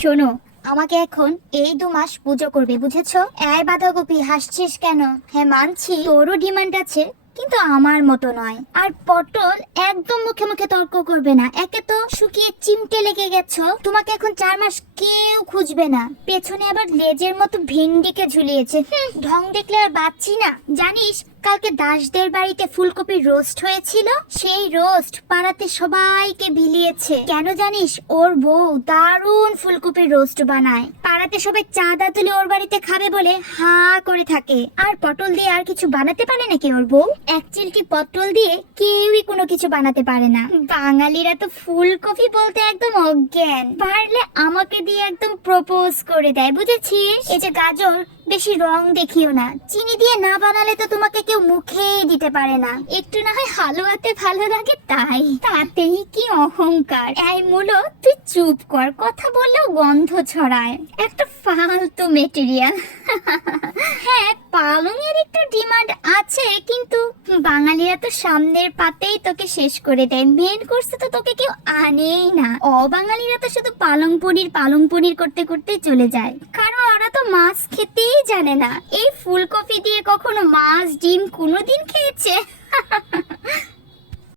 শোনো, আমাকে এখন এই 2 মাস পুজো করবে, বুঝেছো? এই বাঁধাকপি, হাসছিস কেন? হ্যাঁ মানছি তোরও ডিমান্ড আছে, কিন্তু আমার মতো নয়। আর পটল একদম মুখে মুখে তর্ক করবে না, একে তো শুকিয়ে চিমটে লেগে গেছো। তোমাকে এখন 4 মাস কেউ খুঁজবে না। পেছনে আবার লেজের মতো ভেন্ডিকে ঝুলিয়েছে, ঢং দেখলে আর বাচ্চি না। জানিস কালকে দাসদের বাড়িতে ফুলকপির রোস্ট হয়েছিল? সেই রোস্ট পাড়াতে সবাইকে বিলিয়েছে। কেন জানিস? ওর বউ দারুণ ফুলকপির রোস্ট বানায়। পাড়াতে সবাই চাঁদা তুলে ওর বাড়িতে খাবে বলে হা করে থাকে। আর পটল দিয়ে আর কিছু বানাতে পারে নাকি ওর বউ? এক চিলটি পটল দিয়ে কেউই কোনো কিছু বানাতে পারে না। বাঙালিরা তো ফুলকপি বলতে একদম অজ্ঞান। পারলে আমাকে দিয়ে একদম প্রপোজ করে দেয়, বুঝেছিস? এই যে গাজর, বেশি রং দেখিও না। চিনি দিয়ে না বানালে তো তোমাকে কেউ মুখেই দিতে পারে না। একটু না হয় হালুয়াতে ভালো লাগে তাই, তাতেই কি অহংকার। এই মুলো, তুই চুপ কর, কথা বললেও গন্ধ ছড়ায়। একটা ফালতু মেটেরিয়াল। হ্যাঁ, পালংয়ের একটু ডিমান্ড আছে, কিন্তু বাঙালিরা তো সামনের পাতেই তোকে শেষ করে দেয়। মেন কোর্সে তো তোকে কেউ আনেই না। অবাঙালিরা তো শুধু পালং পনির করতে করতেই চলে যায়, কারণ ওরা তো মাছ খেতেই জানে না। এই ফুলকপি দিয়ে কখনো মাছ ডিম কোনোদিন খেয়েছে?